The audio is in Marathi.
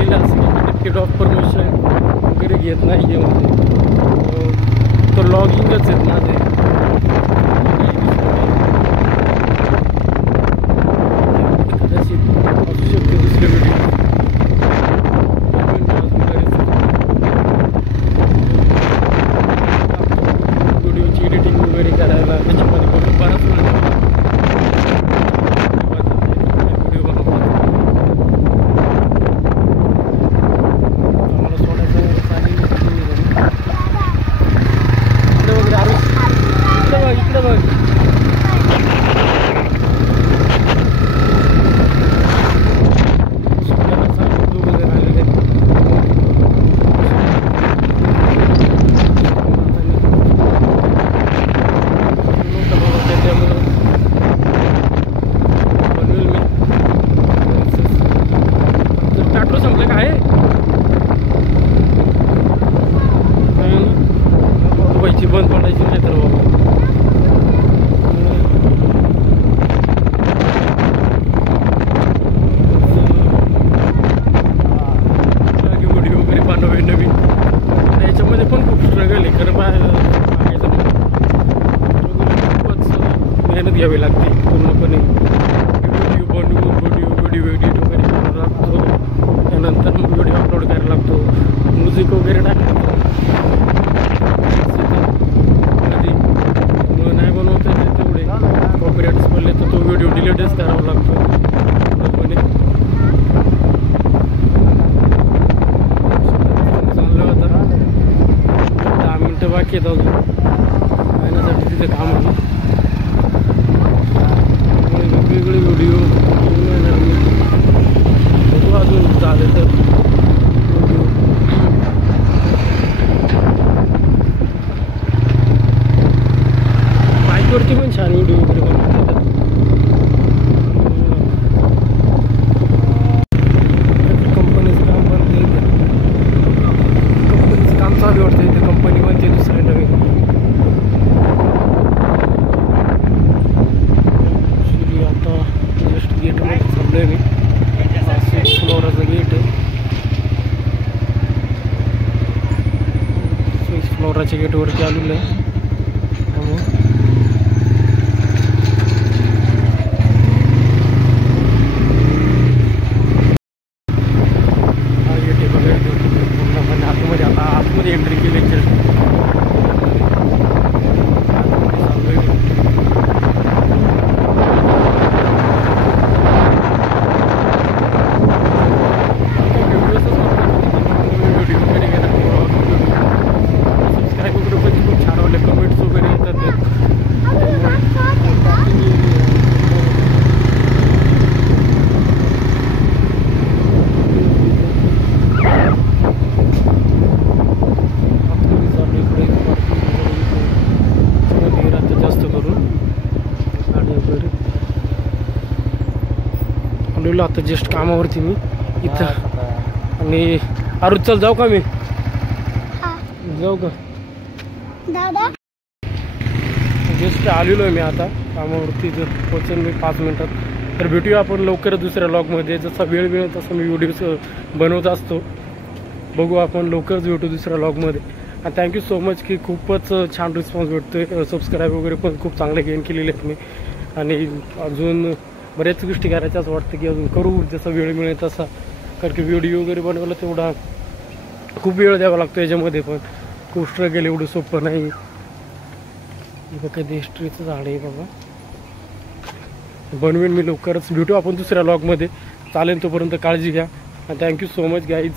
झालेलं असतं सर्टिफिकेट ऑफ परमिशन वगैरे घेत नाही आहे म्हणजे तो लॉगिंगच आहेत माझे. कदाचित असू शकते दुसरे व्हिडिओ व्हिडिओची एडिटिंग वगैरे करायला त्याच्यामध्ये पण बराच वेळ व्हिडिओ बनवतात. आम्हाला सोडायचं वगैरे चालेल वगैरे आम्ही इकडं बघ बंद पडायची नाही तर व्हिडिओ वगैरे बनवावे नवीन याच्यामध्ये पण खूप स्ट्रगल आहे खरं खूपच मेहनत घ्यावी लागते पूर्णपणे. व्हिडिओ बनवू व्हिडिओ एडिट वगैरे करायला लागतो त्यानंतर मग व्हिडिओ अपलोड करायला लागतो म्युझिक वगैरे टाकायला लागतो. नाही बनवता येते तेवढे कॉपीराइट्स पडले तर तो व्हिडिओ डिलीटच करावा लागतो पूर्णपणे. चाललं होतं 10 मिनटं बाकी आहेत अजून जाण्यासाठी तिथे काम आहे. वेगवेगळे व्हिडिओ बघू अजून झाले तर वरती पण छान व्हिडिओ वगैरे बनवतात. कंपनीचं काम बंद आहे कंपनीचं काम चालू वाटतं इथे कंपनीमध्ये दुसरं नवीन आता जस्ट गेटमध्ये थांबलो आहे मी. 6 फ्लोअरचं गेट आहे. 6 फ्लोअरच्या गेटवरती आलेलं आहे. आतमध्ये एंट्री केली सबस्क्राईब वगैरे पण खूप छान वाटले कमेंट्स वगैरे येतात. आता जस्ट कामावरती मी इथं आणि अरुज चल जाऊ का मी जाऊ का दादा जस्ट आलेलो आहे मी आता कामावरती पोहोचेन मी 5 मिनिटात. तर भेटूया आपण लवकरच दुसऱ्या व्लॉगमध्ये. जसा वेळ मिळेल तसं मी व्हिडिओ बनवत असतो. बघू आपण लवकरच भेटू दुसऱ्या व्लॉगमध्ये. आणि थँक्यू सो मच की खूपच छान रिस्पॉन्स भेटतोय. सबस्क्राईब वगैरे पण खूप चांगले गेन केलेले आहेत मी आणि अजून बऱ्याच गोष्टी करायच्या असं वाटतं की अजून करू जसा वेळ मिळेल तसा. कारण की व्हिडिओ वगैरे बनवायला तेवढा खूप वेळ द्यावा लागतो याच्यामध्ये पण खूप स्ट्रगल एवढं सोपं नाही. कधी हिस्ट्रीचं झाड आहे बाबा बनवेन मी लवकरच. भेटू आपण दुसऱ्या व्लॉगमध्ये. चालेल तोपर्यंत काळजी घ्या आणि थँक्यू सो मच गाईज.